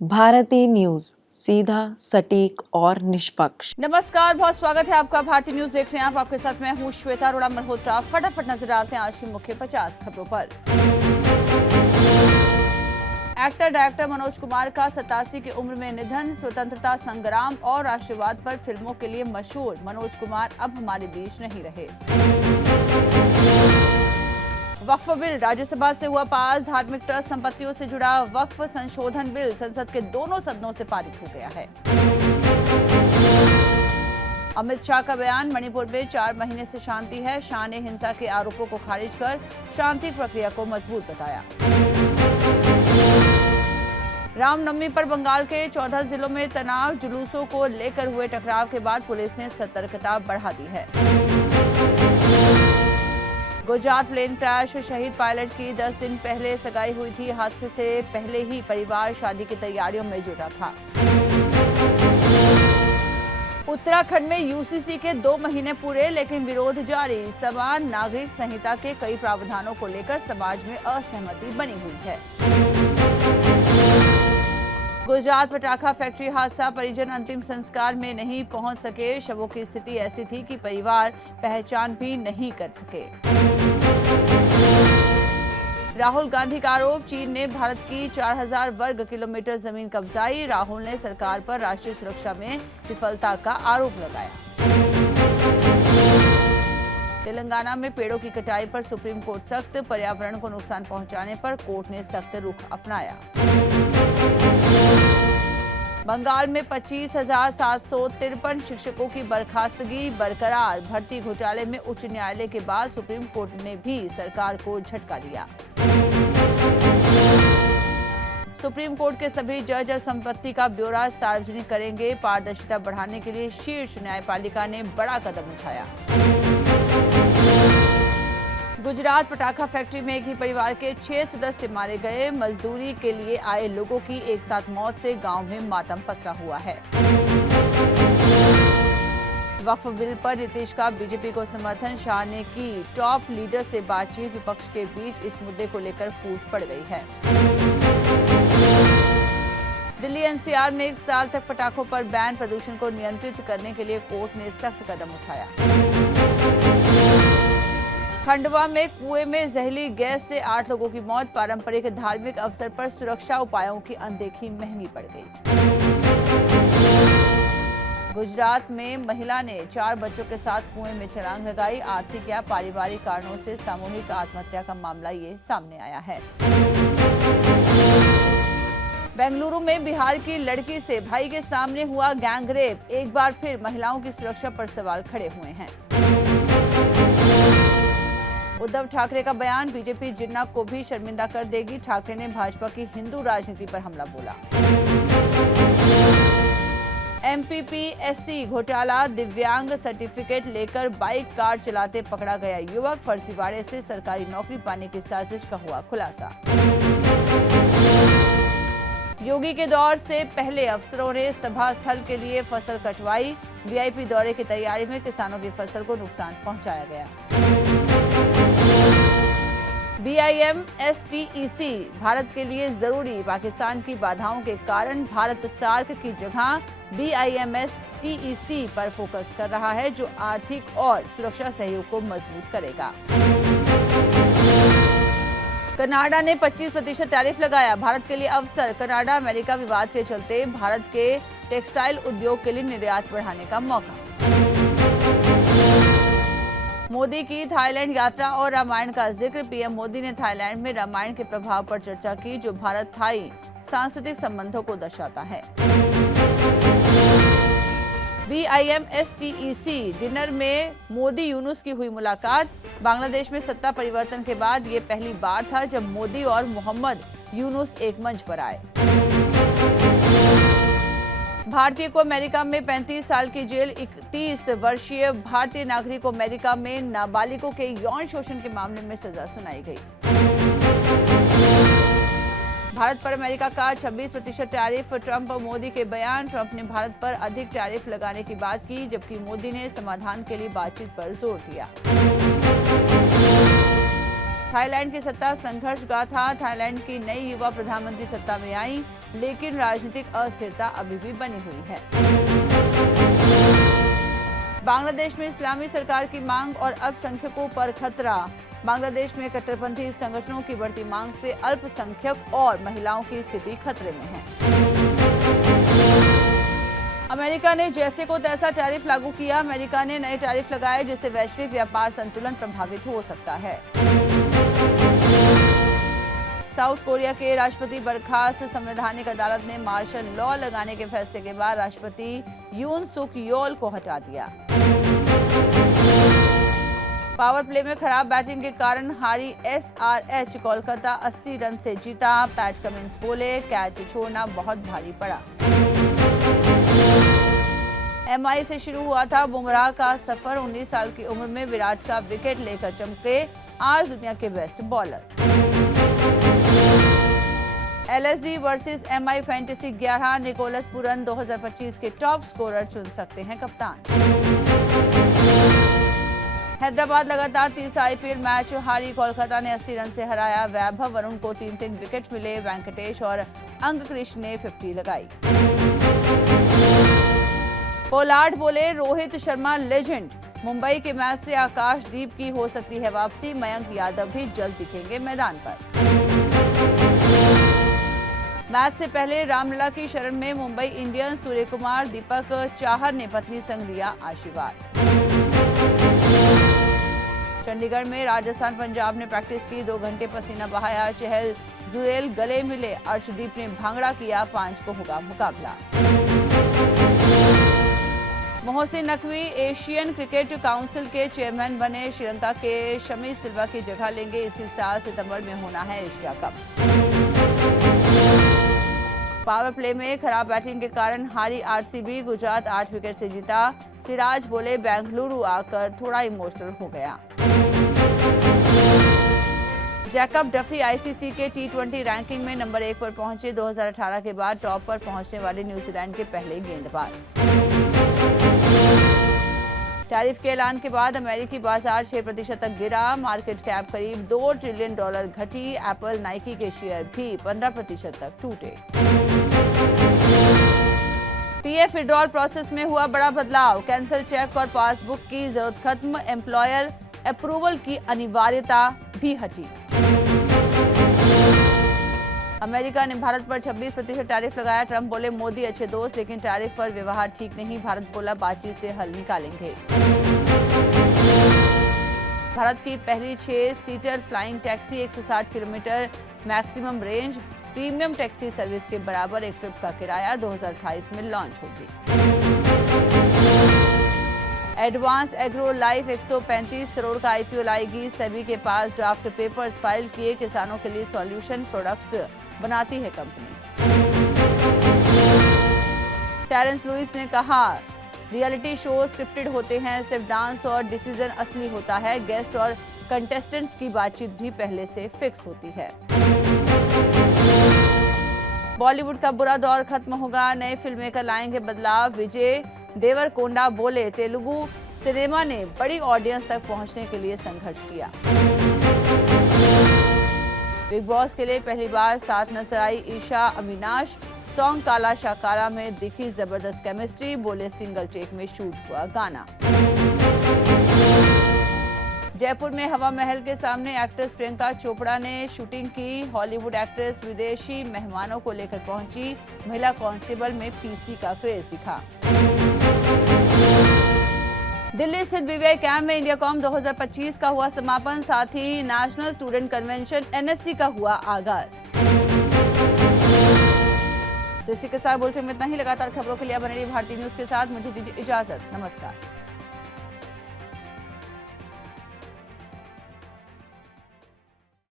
Bharti news, सीधा, सटीक और निष्पक्ष। नमस्कार, बहुत स्वागत है आपका। भारती न्यूज देख रहे हैं आप। आपके साथ मैं हूं श्वेता अरोड़ा मल्होत्रा। फटाफट नजर डालते हैं आज की मुख्य 50 खबरों पर। एक्टर डायरेक्टर मनोज कुमार का 87 की उम्र में निधन। स्वतंत्रता संग्राम और राष्ट्रवाद पर फिल्मों के लिए मशहूर मनोज कुमार अब हमारे बीच नहीं रहे। वक्फ बिल राज्यसभा से हुआ पास। धार्मिक ट्रस्ट संपत्तियों से जुड़ा वक्फ संशोधन बिल संसद के दोनों सदनों से पारित हो गया है। अमित शाह का बयान, मणिपुर में 4 महीने से शांति है। शाह ने हिंसा के आरोपों को खारिज कर शांति प्रक्रिया को मजबूत बताया। रामनवमी पर बंगाल के 14 जिलों में तनाव। जुलूसों को लेकर हुए टकराव के बाद पुलिस ने सतर्कता बढ़ा दी है। गुजरात प्लेन क्रैश, शहीद पायलट की 10 दिन पहले सगाई हुई थी। हादसे से पहले ही परिवार शादी की तैयारियों में जुटा था। उत्तराखंड में यूसीसी के 2 महीने पूरे, लेकिन विरोध जारी। समान नागरिक संहिता के कई प्रावधानों को लेकर समाज में असहमति बनी हुई है। गुजरात पटाखा फैक्ट्री हादसा, परिजन अंतिम संस्कार में नहीं पहुंच सके। शवों की स्थिति ऐसी थी कि परिवार पहचान भी नहीं कर सके। राहुल गांधी का आरोप, चीन ने भारत की 4000 वर्ग किलोमीटर जमीन कब्जाई। राहुल ने सरकार पर राष्ट्रीय सुरक्षा में विफलता का आरोप लगाया। तेलंगाना में पेड़ों की कटाई पर सुप्रीम कोर्ट सख्त। पर्यावरण को नुकसान पहुंचाने पर कोर्ट ने सख्त रुख अपनाया। बंगाल में 25,753 शिक्षकों की बर्खास्तगी बरकरार। भर्ती घोटाले में उच्च न्यायालय के बाद सुप्रीम कोर्ट ने भी सरकार को झटका दिया। सुप्रीम कोर्ट के सभी जज अब संपत्ति का ब्यौरा सार्वजनिक करेंगे। पारदर्शिता बढ़ाने के लिए शीर्ष न्यायपालिका ने बड़ा कदम उठाया। गुजरात पटाखा फैक्ट्री में एक ही परिवार के 6 सदस्य मारे गए। मजदूरी के लिए आए लोगों की एक साथ मौत से गांव में मातम पसरा हुआ है। वक्फ बिल पर नीतीश का बीजेपी को समर्थन। शाह ने की टॉप लीडर से बातचीत। विपक्ष के बीच इस मुद्दे को लेकर फूट पड़ गई है। दिल्ली एनसीआर में 1 साल तक पटाखों पर बैन। प्रदूषण को नियंत्रित करने के लिए कोर्ट ने सख्त कदम उठाया। खंडवा में कुएं में जहरीली गैस से 8 लोगों की मौत। पारंपरिक धार्मिक अवसर पर सुरक्षा उपायों की अनदेखी महंगी पड़ गई। गुजरात में महिला ने 4 बच्चों के साथ कुएं में छलांग लगाई। आर्थिक या पारिवारिक कारणों से सामूहिक आत्महत्या का मामला ये सामने आया है। बेंगलुरु में बिहार की लड़की से भाई के सामने हुआ गैंगरेप। एक बार फिर महिलाओं की सुरक्षा पर सवाल खड़े हुए हैं। उद्धव ठाकरे का बयान, बीजेपी जिन्ना को भी शर्मिंदा कर देगी। ठाकरे ने भाजपा की हिंदू राजनीति पर हमला बोला। एमपीपीएससी घोटाला, दिव्यांग सर्टिफिकेट लेकर बाइक कार चलाते पकड़ा गया युवक। फर्जीवाड़े से सरकारी नौकरी पाने की साजिश का हुआ खुलासा। योगी के दौर से पहले अफसरों ने सभा स्थल के लिए फसल कटवाई। वीआईपी दौरे की तैयारी में किसानों की फसल को नुकसान पहुंचाया गया। BIMSTEC भारत के लिए जरूरी। पाकिस्तान की बाधाओं के कारण भारत सार्क की जगह BIMSTEC पर फोकस कर रहा है, जो आर्थिक और सुरक्षा सहयोग को मजबूत करेगा। कनाडा ने 25% टैरिफ लगाया। भारत के लिए अवसर। कनाडा अमेरिका विवाद के चलते भारत के टेक्सटाइल उद्योग के लिए निर्यात बढ़ाने का मौका। मोदी की थाईलैंड यात्रा और रामायण का जिक्र। पीएम मोदी ने थाईलैंड में रामायण के प्रभाव पर चर्चा की, जो भारत थाई सांस्कृतिक संबंधों को दर्शाता है। BIMSTEC डिनर में मोदी यूनुस की हुई मुलाकात। बांग्लादेश में सत्ता परिवर्तन के बाद ये पहली बार था जब मोदी और मोहम्मद यूनुस एक मंच पर आए। भारतीय को अमेरिका में 35 साल की जेल। 31 वर्षीय भारतीय नागरिक को अमेरिका में नाबालिगों के यौन शोषण के मामले में सजा सुनाई गई। भारत पर अमेरिका का 26% टैरिफ। ट्रंप और मोदी के बयान। ट्रंप ने भारत पर अधिक टैरिफ लगाने की बात की, जबकि मोदी ने समाधान के लिए बातचीत पर जोर दिया। थाईलैंड की सत्ता संघर्ष गाथा। थाईलैंड की नई युवा प्रधानमंत्री सत्ता में आई, लेकिन राजनीतिक अस्थिरता अभी भी बनी हुई है। बांग्लादेश में इस्लामी सरकार की मांग और अल्पसंख्यकों पर खतरा। बांग्लादेश में कट्टरपंथी संगठनों की बढ़ती मांग से अल्पसंख्यक और महिलाओं की स्थिति खतरे में है। अमेरिका ने जैसे को तैसा टैरिफ लागू किया। अमेरिका ने नए टैरिफ लगाए, जिससे वैश्विक व्यापार संतुलन प्रभावित हो सकता है। साउथ कोरिया के राष्ट्रपति बर्खास्त। संवैधानिक अदालत ने मार्शल लॉ लगाने के फैसले के बाद राष्ट्रपति यून सुक योल को हटा दिया। पावर प्ले में खराब बैटिंग के कारण हारी SRH। कोलकाता 80 रन से जीता। पैट कमिंस बोले, कैच छोड़ना बहुत भारी पड़ा। MI से शुरू हुआ था बुमराह का सफर। 19 साल की उम्र में विराट का विकेट लेकर चमके आज दुनिया के best bowler. LSD versus MI fantasy 11। Nicholas Pooran 2025 के टॉप स्कोरर चुन सकते हैं कप्तान। हैदराबाद लगातार तीसरा IPL मैच हारी। कोलकाता ने 80 रन से हराया। वैभव वरुण को 3 विकेट मिले। वेंकटेश और अंगकृष्ण ने 50 लगाई। पोलार्ड बोले, रोहित शर्मा लेजेंड। मुंबई के मैच से आकाशदीप की हो सकती है वापसी। मयंक यादव भी जल्द दिखेंगे मैदान पर। मैच से पहले रामलला की शरण में मुंबई इंडियंस। सूर्य कुमार दीपक चाहर ने पत्नी संग लिया आशीर्वाद। चंडीगढ़ में राजस्थान पंजाब ने प्रैक्टिस की। 2 घंटे पसीना बहाया। चहल जुरेल गले मिले। अर्शदीप ने भांगड़ा किया। 5 को होगा मुकाबला। Mohsin Naqvi Asian cricket council के चेयरमैन बने। श्रीलंका के शमी सिल्वा की जगह लेंगे। इसी साल सितंबर में होना है एशिया कप। पावर प्ले में खराब बैटिंग के कारण हारी RCB। गुजरात 8 विकेट से जीता। सिराज बोले, बेंगलुरु आकर थोड़ा इमोशनल हो गया। जैकब डफी ICC के T20 रैंकिंग में नंबर 1 पर पहुंचे। 2018 के बाद टॉप पर पहुंचने वाले न्यूजीलैंड के पहले गेंदबाज। टैरिफ के ऐलान के बाद अमेरिकी बाजार 6% तक गिरा। मार्केट कैप करीब $2 ट्रिलियन घटी। एप्पल, नाइकी के शेयर भी 15% तक टूटे। PF विड्रॉल प्रोसेस में हुआ बड़ा बदलाव। कैंसल चेक और पासबुक की जरूरत खत्म। एम्प्लॉयर अप्रूवल की अनिवार्यता भी हटी। अमेरिका ने भारत पर 26% टैरिफ लगाया। ट्रंप बोले, मोदी अच्छे दोस्त, लेकिन टैरिफ पर व्यवहार ठीक नहीं। भारत बोला, बातचीत से हल निकालेंगे। भारत की पहली 6 seater flying taxi 160 kilometre maximum range premium taxi service के बराबर एक ट्रिप का किराया 2028 में लॉन्च होगी। एडवांस एग्रो लाइफ 135 करोड़ का IPO लाएगी। सेबी के पास ड्राफ्ट पेपर्स फाइल किए। किसानों के लिए सॉल्यूशन प्रोडक्ट्स बनाती है कंपनी। टेरेंस लुइस ने कहा, रियलिटी शो स्क्रिप्टेड होते हैं, सिर्फ डांस और डिसीजन असली होता है। गेस्ट और कंटेस्टेंट्स की बातचीत भी पहले से फिक्स होती है। बॉलीवुड का बुरा दौर खत्म होगा। नए फिल्म मेकर लाएंगे बदलाव। विजय देवरकोंडा बोले, तेलुगु सिनेमा ने बड़ी ऑडियंस तक पहुंचने के लिए संघर्ष किया। बिग बॉस के लिए पहली बार साथ नजर आई ईशा अविनाश। सॉन्ग काला शाकाला में दिखी जबरदस्त केमिस्ट्री। बोले, सिंगल टेक में शूट हुआ गाना। जयपुर में हवा महल के सामने एक्ट्रेस प्रियंका चोपड़ा ने शूटिंग की। हॉलीवुड एक्ट्रेस विदेशी मेहमानों को लेकर पहुंची। महिला कांस्टेबल में PC का क्रेज दिखा। दिल्ली स्थित BVI कैंप में इंडियाकॉम 2025 का हुआ समापन। साथ ही नेशनल स्टूडेंट कन्वेंशन NSC का हुआ आगाज। तो इसी के साथ बुलेटिन में इतना ही। लगातार खबरों के लिए बने रहिए भारतीय न्यूज के साथ। मुझे दीजिए इजाजत। नमस्कार।